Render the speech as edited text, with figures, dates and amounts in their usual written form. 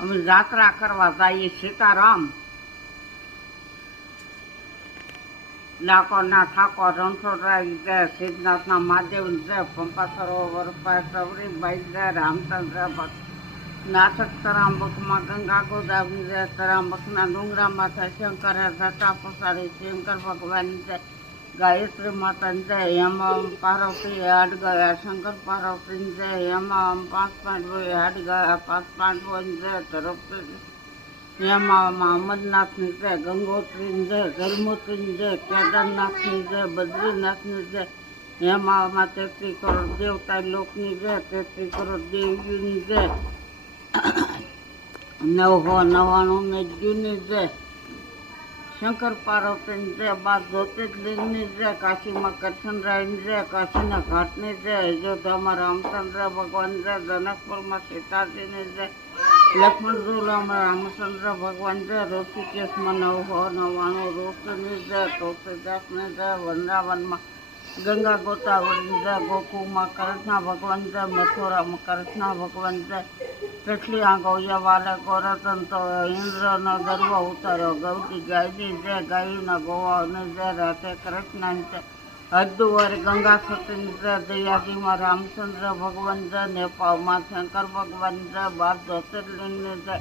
અમે જાત્રા કરવા જઈએ. સીતારામ ડાકોરના ઠાકોર રણછોડરાય જય, સિદ્ધનાથના મહાદેવ જય, પંપા સરોવર પર સવરીભાઈ જય, રામચંદ્ર ભક્ત નાથક તરાંબકમાં ગંગા ગોદાવરી જય, તરાંબકના ડુંગરામાં થાય શંકર જટા પસાડી શંકર ભગવાન જય, ગાયત્રી માતા જય, એમાં પાર્વતી હાડ ગયા શંકર પાર્વતી જય, એમાં 5 પાંડવોએ હાડ ગયા 5 પાંડવોની જય, ધરપતિ એમાં અમરનાથની જય, ગંગોત્રીની જય, જલમૂત્રીની જય, કેદારનાથની જય, બદ્રીનાથની જય, એમાં 33 કરોડ દેવતા લોકની જય, 33 કરોડ દેવીઓની જય, 999 મેજ્યુની જય, શંકર પાર્વતીની જય, 12 જ્યોતિર્લિંગની જય, કાશીમાં કરશનરાયની જય, કાશીના ઘાટની જય, અયોધ્યામાં રામચંદ્ર ભગવાન જય, જનકપુરમાં સીતાજીની જય, લક્ષ્મણ ઝૂલામાં રામચંદ્ર ભગવાન જય, ઋષિકેશમાં 999 ઋષિની જય, તુલસીદાસની જય, વૃંદાવનમાં ગંગા ગોદાવરી જય, ગોકુળમાં કૃષ્ણ ભગવાન જય, મથુરામાં કૃષ્ણ ભગવાન જય, કેટલી આંગોયા વાલે ગોરતન તો ઇન્દ્રનો ગર્વ ઉતાર્યો, ગૌરી ગાયની જય, ગાયના ગોવાઓની જય, રાધે કૃષ્ણની જય, હરિદ્વાર ગંગા સતીની જય, દયાજીમાં રામચંદ્ર ભગવાન જય, નેપાળમાં શંકર ભગવાન જય, 12 જ્યોતિર્લિંગની જય,